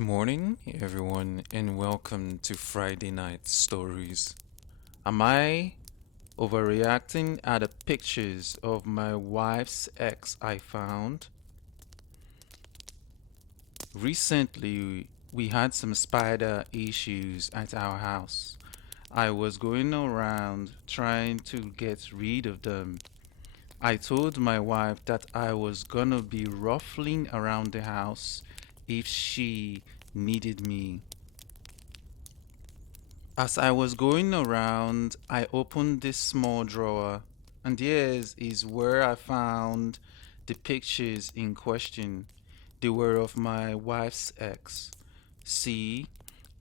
Good morning, everyone, and welcome to Friday Night Stories. Am I overreacting at the pictures of my wife's ex I found? Recently, we had some spider issues at our house. I was going around trying to get rid of them. I told my wife that I was gonna be ruffling around the house if she needed me. As I was going around, I opened this small drawer, and here's is where I found the pictures in question. They were of my wife's ex. See,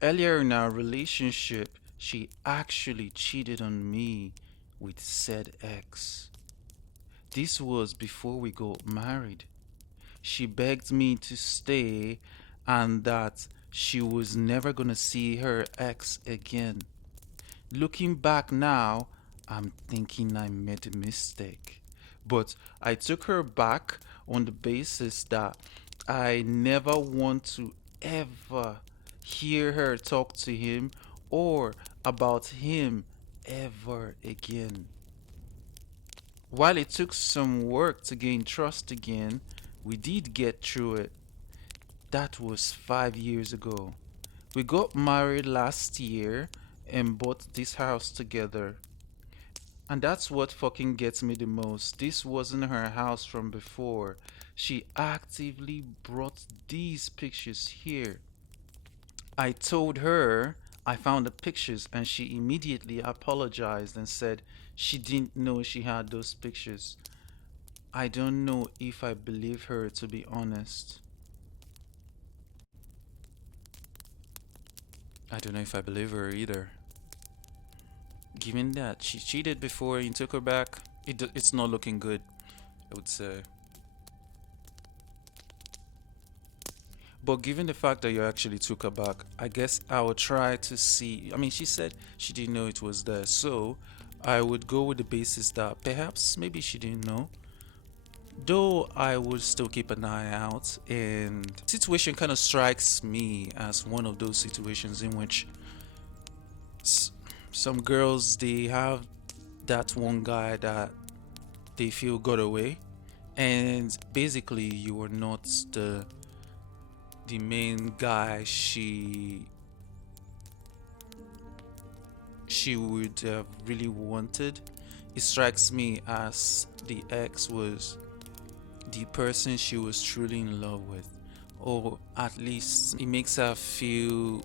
earlier in our relationship, she actually cheated on me with said ex. This was before we got married. She begged me to stay and that she was never gonna see her ex again. Looking back now, I'm thinking I made a mistake. But I took her back on the basis that I never want to ever hear her talk to him or about him ever again. While it took some work to gain trust again, we did get through it. That was 5 years ago. We got married last year and bought this house together. And that's what fucking gets me the most. This wasn't her house from before. She actively brought these pictures here. I told her I found the pictures and she immediately apologized and said she didn't know she had those pictures. I don't know if I believe her, to be honest. I don't know if I believe her either. Given that she cheated before and took her back, it's not looking good, I would say. But given the fact that you actually took her back, I guess I would try to see. I mean, she said she didn't know it was there, so I would go with the basis that perhaps maybe she didn't know. Though I would still keep an eye out, and situation kind of strikes me as one of those situations in which s- some girls they have that one guy that they feel got away, and basically you are not the main guy she would have really wanted. It strikes me as the ex was the person she was truly in love with, or at least it makes her feel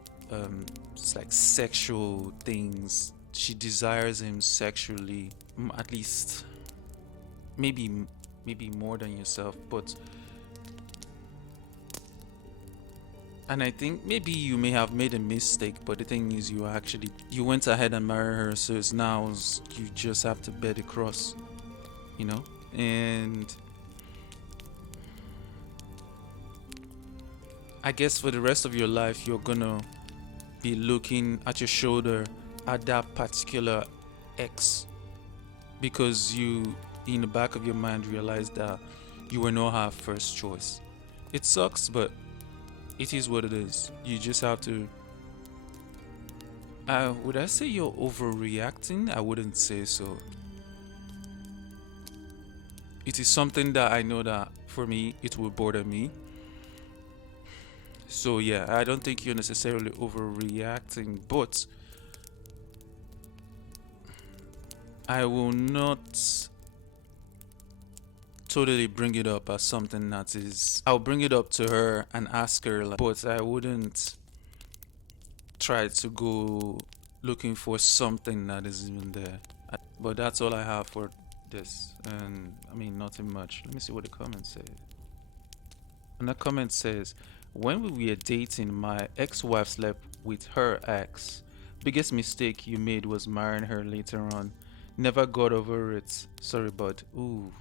it's like sexual things. She desires him sexually, at least maybe maybe more than yourself, but and I think maybe you may have made a mistake, but the thing is, you went ahead and married her, so it's now you just have to bear the cross, you know. And I guess for the rest of your life, you're gonna be looking at your shoulder at that particular ex because you, in the back of your mind, realize that you were not her first choice. It sucks, but it is what it is. You just have to. Would I say you're overreacting? I wouldn't say so. It is something that I know that for me it will bother me. So yeah, I don't think you're necessarily overreacting, but I will not totally bring it up as something that is. I'll bring it up to her and ask her, like, but I wouldn't try to go looking for something that isn't even there. But that's all I have for this, and I mean nothing much. Let me see what the comment says. And the comment says, when we were dating, my ex-wife slept with her ex. Biggest mistake you made was marrying her later on. Never got over it. Sorry, bud. Ooh.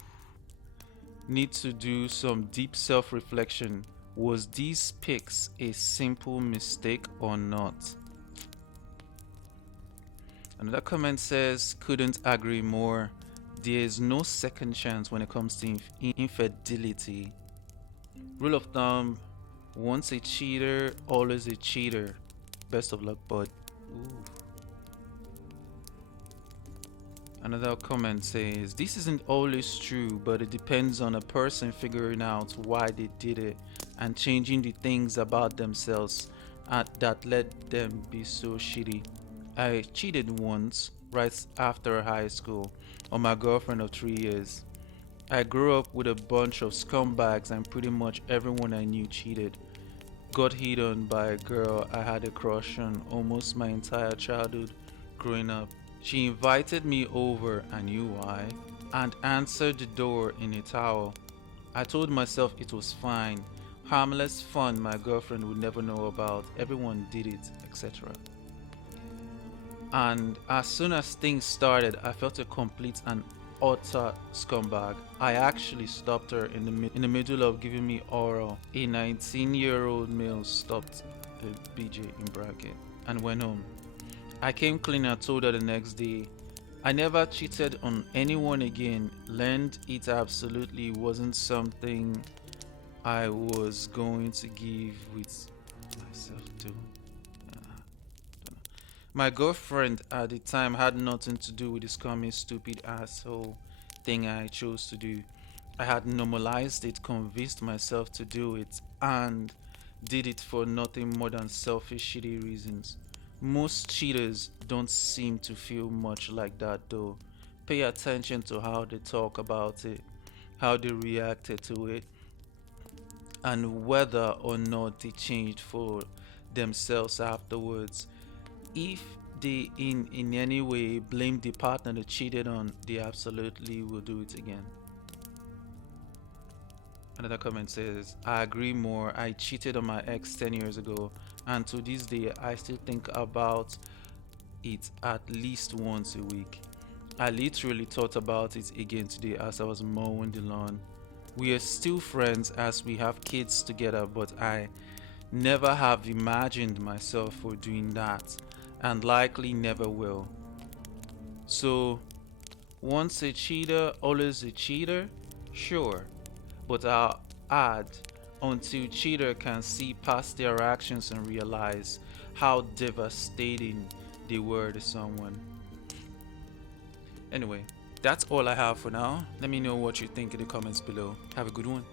Need to do some deep self-reflection. Was these pics a simple mistake or not? Another comment says, couldn't agree more. There is no second chance when it comes to infidelity. Rule of thumb, Once a cheater, always a cheater. Best of luck, bud. Ooh. Another comment says, this isn't always true, but it depends on a person figuring out why they did it and changing the things about themselves that led them be so shitty. I cheated once, right after high school, on my girlfriend of 3 years. I grew up with a bunch of scumbags, and pretty much everyone I knew cheated. Got hit on by a girl I had a crush on almost my entire childhood growing up. She invited me over, I knew why, and answered the door in a towel. I told myself it was fine, harmless fun my girlfriend would never know about, everyone did it, etc. And as soon as things started, I felt a complete and utter scumbag. I actually stopped her in the middle of giving me oral. A 19-year-old male stopped the BJ in bracket and went home. I came clean and told her the next day. I never cheated on anyone again. Learned it absolutely wasn't something I was going to give with myself to. My girlfriend at the time had nothing to do with this coming stupid asshole thing I chose to do. I had normalized it, convinced myself to do it, and did it for nothing more than selfish, shitty reasons. Most cheaters don't seem to feel much like that though. Pay attention to how they talk about it, how they reacted to it, and whether or not they changed for themselves afterwards. If they in any way blame the partner they cheated on, they absolutely will do it again. Another comment says, I agree more. I cheated on my ex 10 years ago, and to this day, I still think about it at least once a week. I literally thought about it again today as I was mowing the lawn. We are still friends as we have kids together, but I never have imagined myself for doing that, and likely never will. So, once a cheater, always a cheater? Sure, but I'll add, until cheater can see past their actions and realize how devastating they were to someone. Anyway, that's all I have for now. Let me know what you think in the comments below. Have a good one.